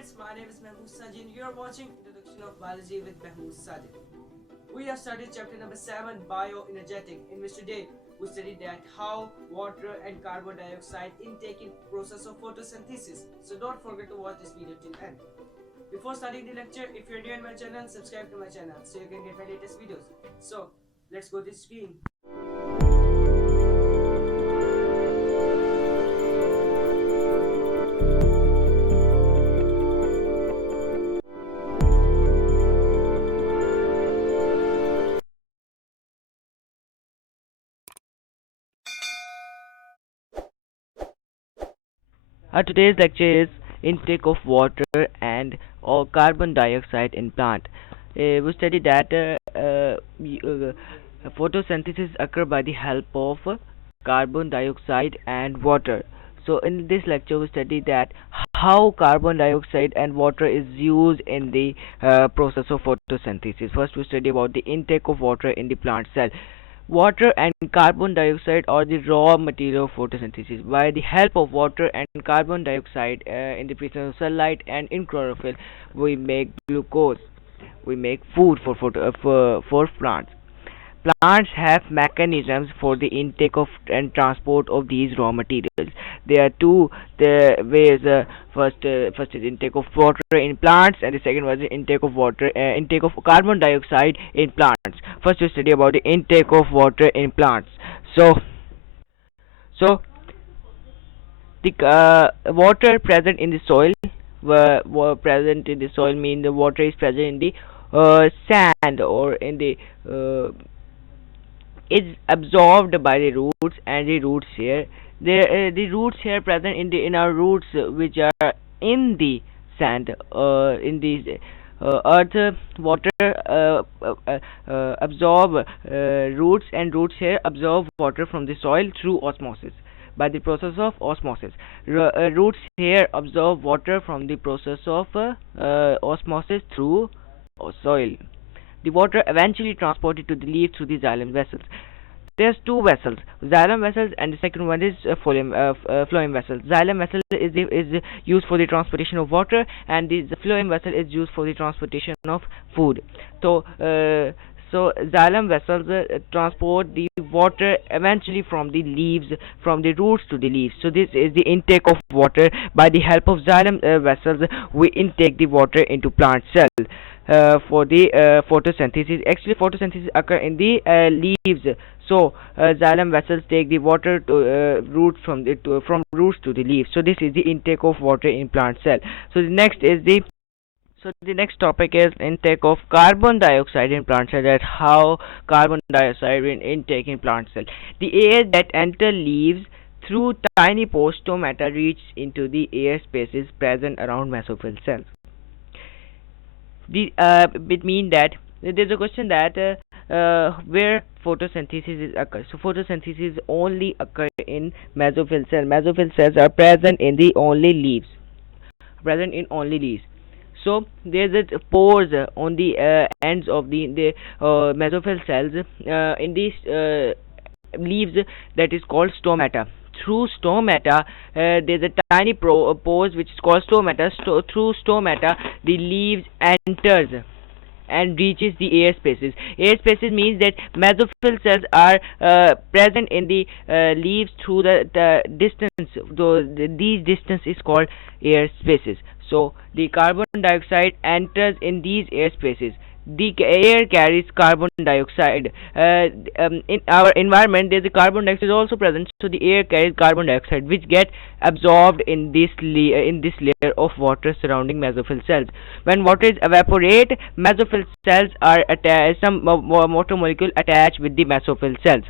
friends, my name is Mahmood Sajid. You are watching Introduction of Biology with Mahmood Sajid. We have studied chapter number 7, Bioenergetic, in which today we studied that how water and carbon dioxide intake in process of photosynthesis. So don't forget to watch this video till end. Before starting the lecture, if you're new on my channel, subscribe to my channel so you can get my latest videos. So let's go to the screen. Today's lecture is intake of water and or carbon dioxide in plant. We study that photosynthesis occur by the help of carbon dioxide and water. So in this lecture we study that how carbon dioxide and water is used in the process of photosynthesis. First we study about the intake of water in the plant cell. Water and carbon dioxide are the raw material of photosynthesis. By the help of water and carbon dioxide in the presence of sunlight and in chlorophyll, we make glucose. We make food for plants. Plants have mechanisms for the intake of and transport of these raw materials. There are two the ways. First is intake of water in plants, and the second was the intake of carbon dioxide in plants. First, we study about the intake of water in plants. So, so the water present in the soil, were present in the soil mean the water is present in the sand or in the is absorbed by the roots and the roots here. The roots here present in our roots which are in the sand in the earth water absorb roots and roots here absorb water from the soil through osmosis by the process of osmosis. Roots here absorb water from the process of osmosis through soil. The water eventually transported to the leaf through the xylem vessels. There's two vessels, xylem vessels, and the second one is phloem vessels. Xylem vessel is used for the transportation of water, and the phloem vessel is used for the transportation of food. So, xylem vessels transport the water eventually from the leaves, from the roots to the leaves. So this is the intake of water by the help of xylem vessels. We intake the water into plant cell for the photosynthesis. Actually, photosynthesis occur in the leaves. So xylem vessels take the water to roots from roots to the leaves. So this is the intake of water in plant cell. So the next topic is intake of carbon dioxide in plant cell. That how carbon dioxide in intake in plant cell. The air that enter leaves through tiny pores stomata reach into the air spaces present around mesophyll cells. It mean that there's a question that where photosynthesis is occur. So photosynthesis only occur in mesophyll cell. Mesophyll cells are present in the only leaves. Present in only leaves. So there's a pores on the ends of the mesophyll cells in these leaves that is called stomata. Through stomata, there's a tiny pores which is called stomata. Through stomata, the leaves enters and reaches the air spaces. Air spaces means that mesophyll cells are present in the leaves through the distance. These distance is called air spaces. So the carbon dioxide enters in these air spaces. The air carries carbon dioxide. In our environment, there's a carbon dioxide also present. So the air carries carbon dioxide, which get absorbed in this layer of water surrounding mesophyll cells. When water is evaporate, mesophyll cells are attached. Some water molecule attach with the mesophyll cells.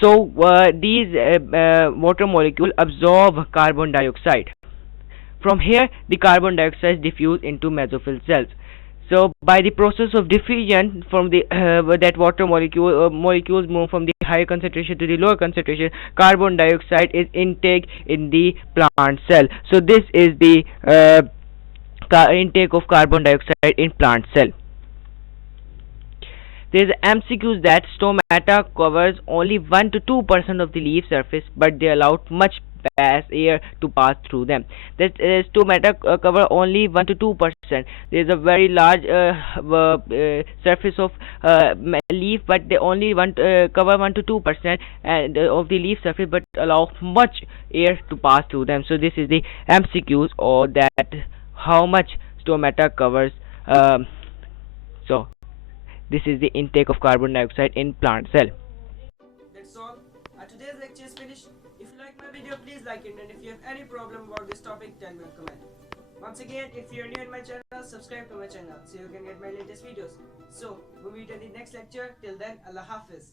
So these water molecule absorb carbon dioxide. From here, the carbon dioxide diffuse into mesophyll cells. So, by the process of diffusion from the that water molecules move from the higher concentration to the lower concentration, carbon dioxide is intake in the plant cell. So, this is the intake of carbon dioxide in plant cell. There is MCQs that stomata covers only 1 to 2% of the leaf surface, but they allow much air to pass through them. That stomata cover only 1 to 2%. There is a very large surface of leaf, but they only cover 1 to 2% and of the leaf surface, but allow much air to pass through them. So this is the MCQs, or that how much stomata covers. So this is the intake of carbon dioxide in plant cell. That's all. Today's lecture is finished. If you like my video, please like it, and if you have any problem about this topic, tell me in comment. Once again, if you are new in my channel, subscribe to my channel so you can get my latest videos. So, we'll meet in the next lecture. Till then, Allah Hafiz.